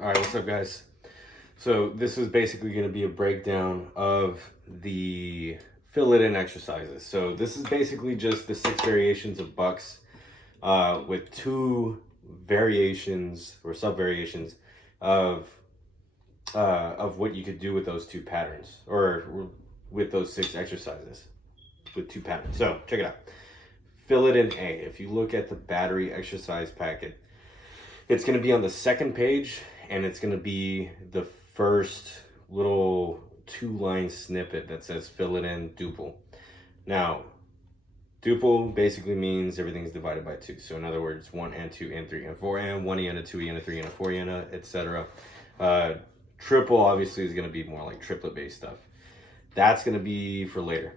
All right, what's up, guys? So this is basically going to be a breakdown of the fill-it-in exercises. So this is basically just the 6 variations of bucks with 2 variations or sub-variations of what you could do with those 2 patterns, or with those 6 exercises with 2 patterns. So check it out. Fill-it-in A. If you look at the battery exercise packet, it's going to be on the second page, and it's going to be the first little 2-line snippet that says fill it in duple. Now, duple basically means everything's divided by 2. So in other words, 1 and 2 and 3 and 4 and 1 and a 2 and a 3 and a 4 and a, etc. Triple obviously is going to be more like triplet based stuff. That's going to be for later.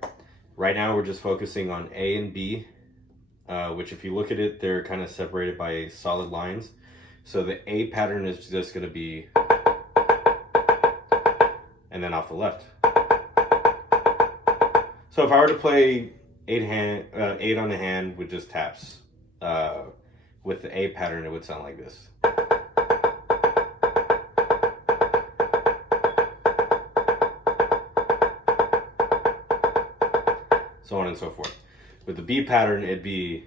Right now we're just focusing on A and B, which if you look at it, they're kind of separated by solid lines. So the A pattern is just going to be, and then off the left. So if I were to play 8 on the hand with just taps, with the A pattern, it would sound like this. So on and so forth. With the B pattern, it'd be.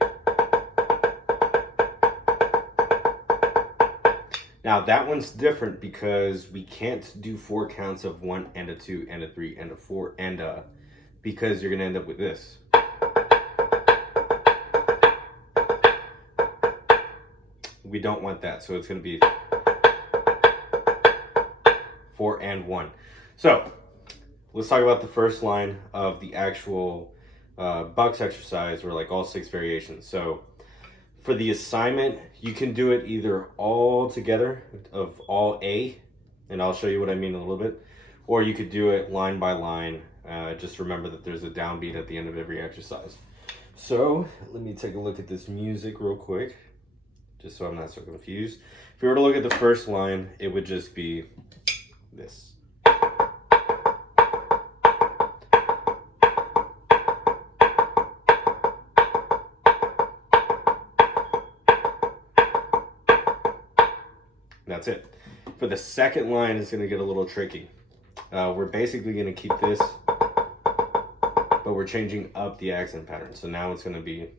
Now that one's different because we can't do 4 counts of 1 and a 2 and a 3 and a 4 and a, because you're gonna end up with this. We don't want that, so it's gonna be 4 and 1. So let's talk about the first line of the actual bucks exercise, or like all 6 variations. So for the assignment, you can do it either all together of all A, and I'll show you what I mean in a little bit, or you could do it line by line. Just remember that there's a downbeat at the end of every exercise. So let me take a look at this music real quick, just so I'm not so confused. If you were to look at the first line, it would just be this. That's it. For the second line, it's going to get a little tricky. We're basically going to keep this, but we're changing up the accent pattern. So now it's going to be.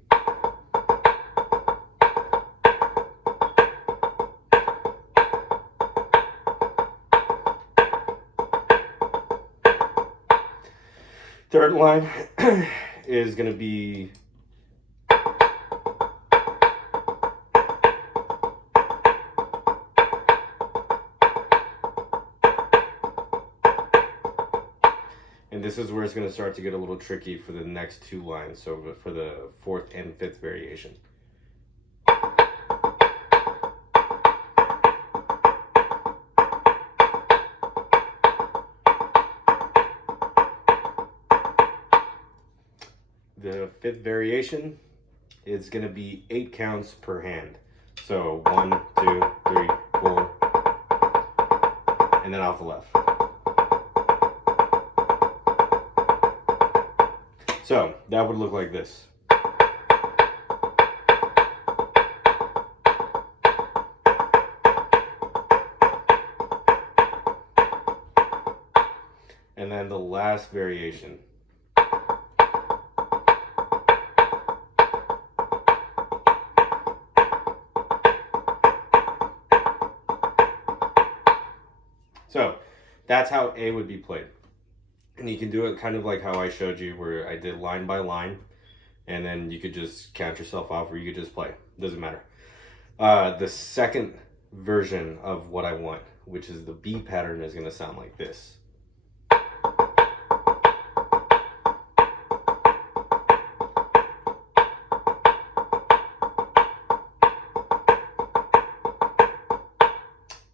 Third line is going to be. And this is where it's going to start to get a little tricky for the next 2 lines, so for the 4th and 5th variation. The 5th variation is going to be 8 counts per hand. So 1, 2, 3, 4, and then off the left. So that would look like this. And then the last variation. So that's how A would be played. And you can do it kind of like how I showed you, where I did line by line, and then you could just count yourself off, or you could just play. Doesn't matter. The second version of what I want, which is the B pattern, is going to sound like this.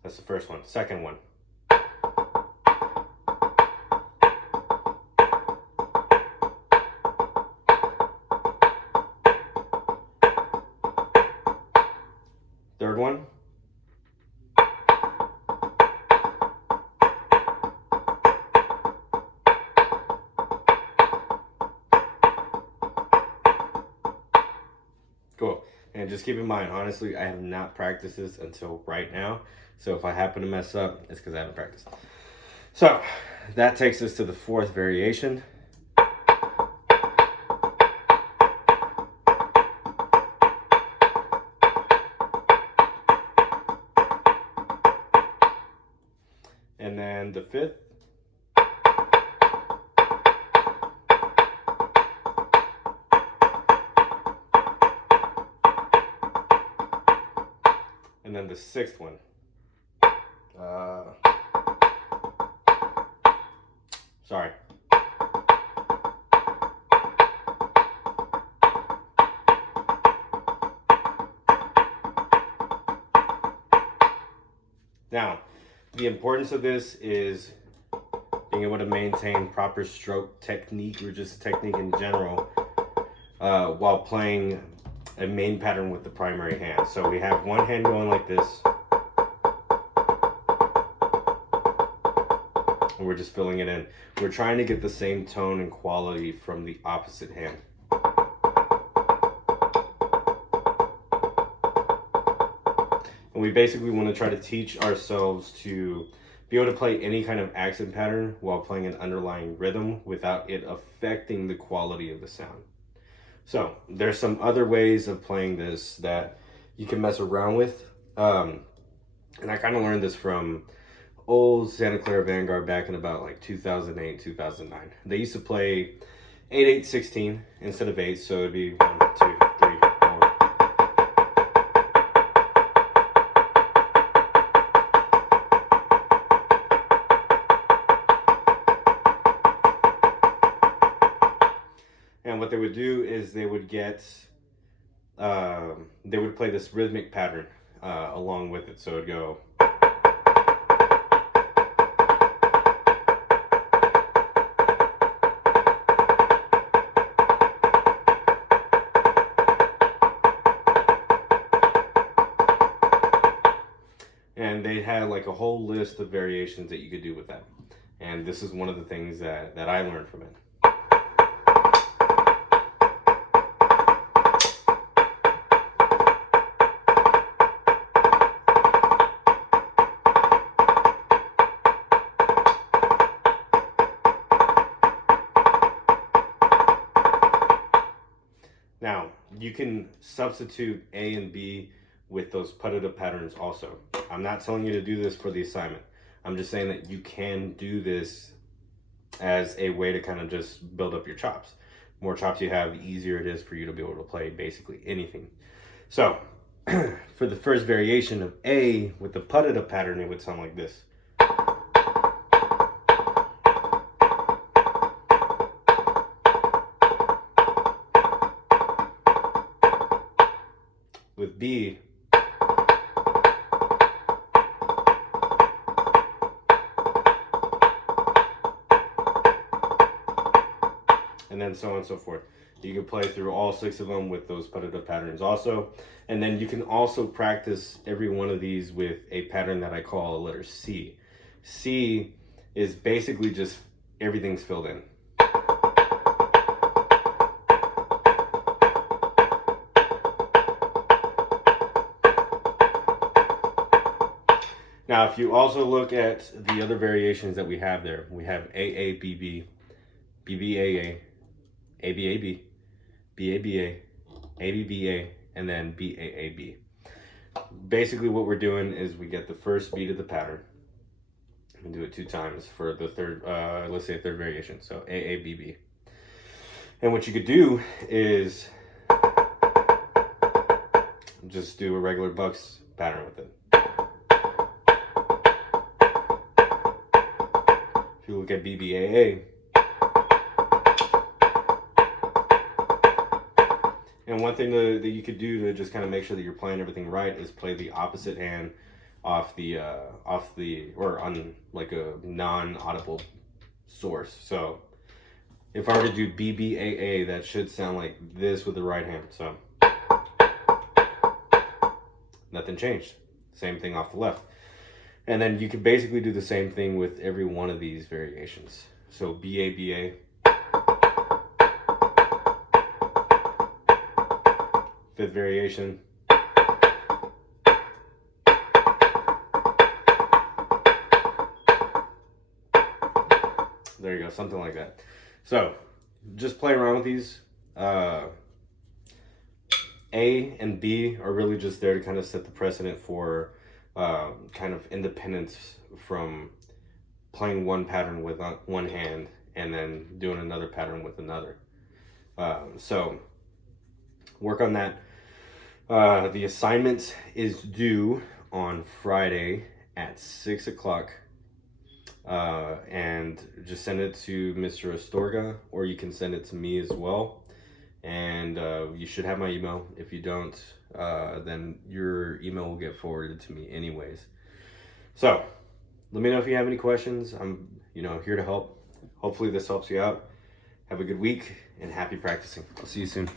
That's the first one. Second one. Third one. Cool. And just keep in mind, honestly, I have not practiced this until right now. So if I happen to mess up, it's because I haven't practiced. So that takes us to the fourth variation. And then the fifth. And then the sixth one. Sorry. Now, the importance of this is being able to maintain proper stroke technique, or just technique in general, while playing a main pattern with the primary hand. So we have one hand going like this, and we're just filling it in. We're trying to get the same tone and quality from the opposite hand. And we basically want to try to teach ourselves to be able to play any kind of accent pattern while playing an underlying rhythm without it affecting the quality of the sound. So there's some other ways of playing this that you can mess around with. And I kind of learned this from old Santa Clara Vanguard back in about like 2008, 2009. They used to play 8/8-16 instead of 8, so it'd be 1, 2, 3, 4. And what they would do is they would play this rhythmic pattern along with it. So it'd go. And they had like a whole list of variations that you could do with that. And this is one of the things that I learned from it. Now, you can substitute A and B with those putted patterns also. I'm not telling you to do this for the assignment. I'm just saying that you can do this as a way to kind of just build up your chops. The more chops you have, the easier it is for you to be able to play basically anything. So, for the first variation of A with the putted pattern, it would sound like this. With B, and then so on and so forth. You can play through all 6 of them with those putted patterns also. And then you can also practice every one of these with a pattern that I call a letter C. C is basically just everything's filled in. Now, if you also look at the other variations that we have there, we have AABB, BBAA, ABAB, BABA, ABBA, and then BAAB. Basically what we're doing is we get the first beat of the pattern and do it 2 times for the third, let's say third variation, so AABB. And what you could do is just do a regular Bucks pattern with it. If you look at BBAA, and one thing that you could do to just kind of make sure that you're playing everything right is play the opposite hand off the or on like a non-audible source. So if I were to do BBAA, that should sound like this with the right hand. So nothing changed. Same thing off the left. And then you could basically do the same thing with every one of these variations. So BABA, fifth variation, There you go, something like that. So just play around with these. A and B are really just there to kind of set the precedent for kind of independence from playing one pattern with one hand and then doing another pattern with another. So work on that. The assignment is due on Friday at 6 o'clock. And just send it to Mr. Astorga, or you can send it to me as well. And you should have my email. If you don't, then your email will get forwarded to me anyways. So let me know if you have any questions. I'm here to help. Hopefully this helps you out. Have a good week and happy practicing. I'll see you soon.